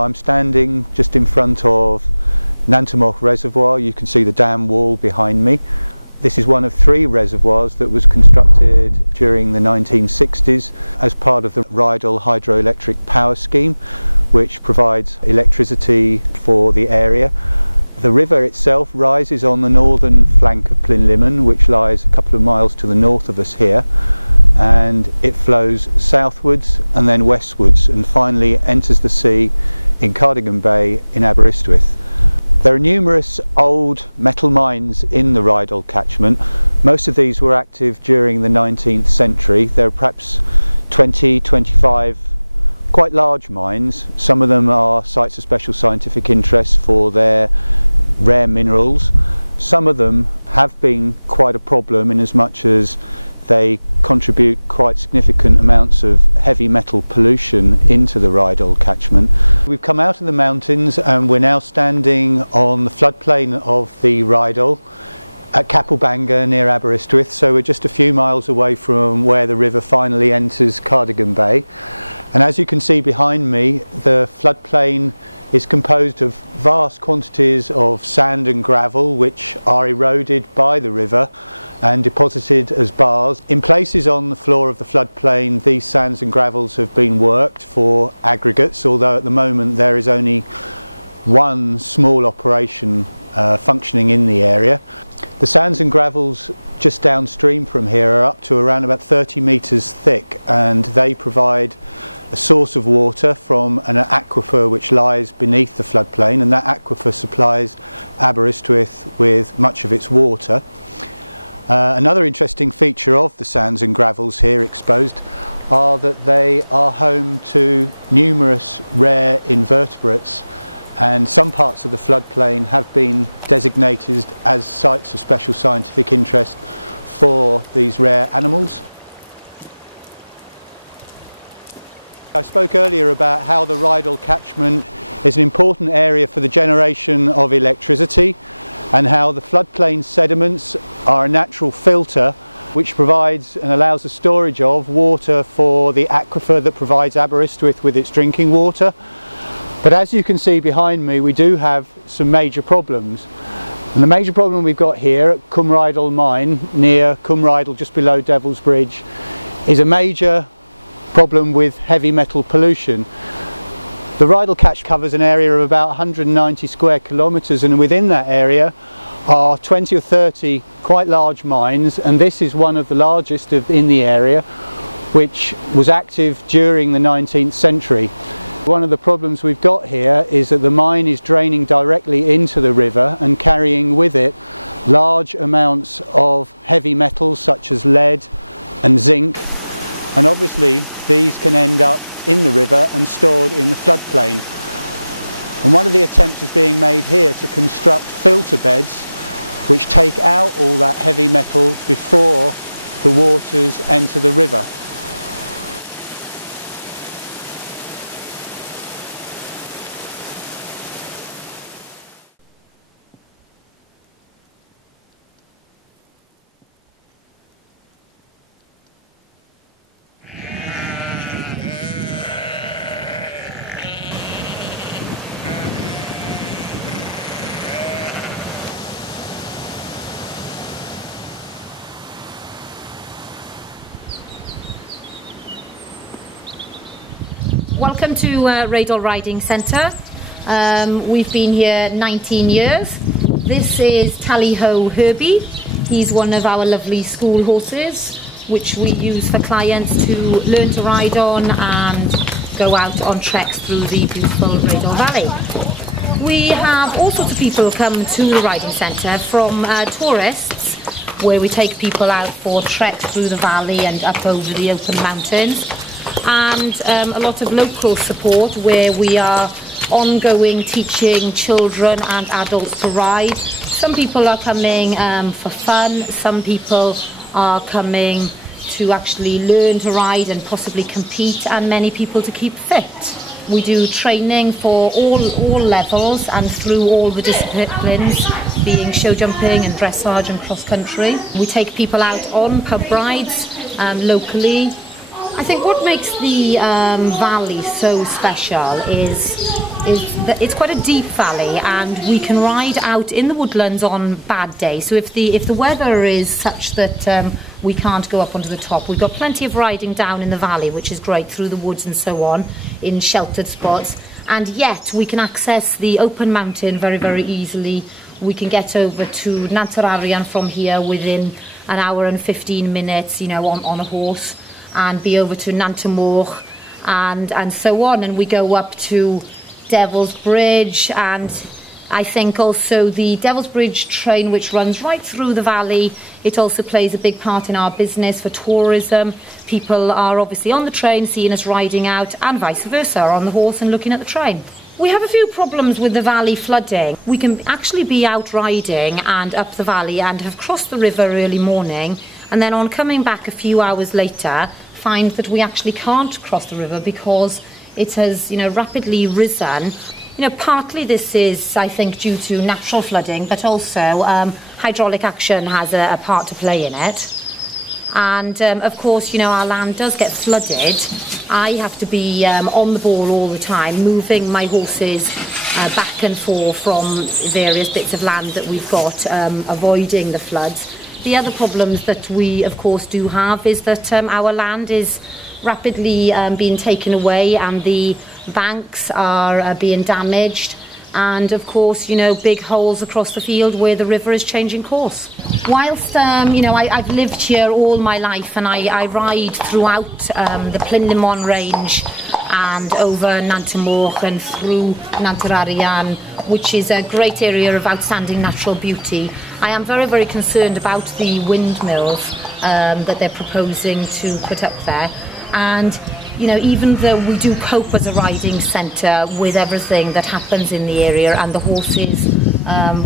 I'm standing just in front of Natur Reservoir. You can see the dam wall behind me. This is one of 3 reservoirs that was constructed during the 1960s as part of the Rheidol hydroelectric power scheme, which provides electricity for the area. The river itself rises on the northern flank of Plynlimmon, which lies a couple of miles to the north of us here, and it flows southwards and then westwards and finally enters the sea in Cardigan Bay in Aberystwyth. There are numerous old metal mines in the Rheidol catchment. Most of these were active during the 19th century. There are perhaps 20, 25 quite large mines. Some of them are sites of special scientific interest for their rare minerals. Some of them have been quite a problem in as much as they contribute quite significant amounts of heavy metal pollution into the Rheidol catchment. We've come out of the mountains and we're now standing on the floodplain of the Rheidol at Capelbanga near Aberystwyth, so we're just a few miles away from where the river finally enters Cardigan Bay. And as you can see behind me, the floodplain is composed of vast quantities of sand and gravel which are eroded by the river and deposited as bars. In places on the floor of the floodplain, these sands and gravels have been worked for aggregates, although at the moment there is only one small operation functioning in the area. The sands and gravels just downstream from here are up to around about 30 metres thick, and they provide a source of water from an aquifer which lies beneath the floodplain, and that aquifer supplies Aberystwyth with much of its water. Another interesting feature of the sands and gravels here exposed are that they are home to numerous rare invertebrates, and some parts of the floodplain have been designated as sites of special scientific interest for these rare animals. I spoke earlier about how the Rheidol catchment is an important area for the generation of electricity, and how the floodplain sediments are a natural filter which provides and allows the storage of water for the aquifer that provides Aberystwyth with its drinking water. But as you can see behind me, we do have some major problems. And the major problem we've got here at Rheidol mine, near Rheidol, just below Devil's Bridge, is a major problem with heavy metal pollution. The Rheidol catch covers an area of about 190 square kilometres, and within that area are 20 or 30 quite large mines, and this is one of the largest in the area, which was active during the 19th century. One of the problems we've got here is that the mine is draining directly into the river and carrying with it large amounts of heavy metals such as lead and zinc, and obviously these can end up in the river and stored in the floodplain. And one of the attempts is being made here to construct filter beds which take out all that heavy metal before the waters enter the river. Welcome to Rheidol Riding Centre. We've been here 19 years. This is Tally-Ho Herbie. He's one of our lovely school horses, which we use for clients to learn to ride on and go out on treks through the beautiful Rheidol Valley. We have all sorts of people come to the riding centre, from tourists, where we take people out for treks through the valley and up over the open mountains, and a lot of local support where we are ongoing teaching children and adults to ride. Some people are coming for fun, some people are coming to actually learn to ride and possibly compete, and many people to keep fit. We do training for all levels and through all the disciplines, being show jumping and dressage and cross country. We take people out on pub rides locally, I think what makes the valley so special is that it's quite a deep valley, and we can ride out in the woodlands on bad days. So if the weather is such that we can't go up onto the top, we've got plenty of riding down in the valley, which is great, through the woods and so on, in sheltered spots. And yet we can access the open mountain very, very easily. We can get over to Natur from here within an hour and 15 minutes, you know, on a horse, and be over to Natur and so on. And we go up to Devil's Bridge, and I think also the Devil's Bridge train, which runs right through the valley, it also plays a big part in our business for tourism. People are obviously on the train seeing us riding out, and vice versa, on the horse and looking at the train. We have a few problems with the valley flooding. We can actually be out riding and up the valley and have crossed the river early morning, and then on coming back a few hours later find that we actually can't cross the river because it has, you know, rapidly risen. You know, partly this is, I think, due to natural flooding, but also hydraulic action has a part to play in it. And of course, you know, our land does get flooded. I have to be on the ball all the time, moving my horses back and forth from various bits of land that we've got, avoiding the floods. The other problems that we, of course, do have is that our land is rapidly being taken away, and the banks are being damaged, and of course, you know, big holes across the field where the river is changing course. Whilst you know, I've lived here all my life, and I ride throughout the Plynlimon range and over Natur and through Natur, which is a great area of outstanding natural beauty. I am very, very concerned about the windmills that they're proposing to put up there. And you know, even though we do cope as a riding centre with everything that happens in the area, and the horses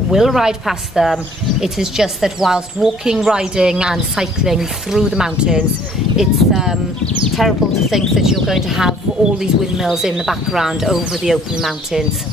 will ride past them, it is just that whilst walking, riding and cycling through the mountains, it's terrible to think that you're going to have all these windmills in the background over the open mountains.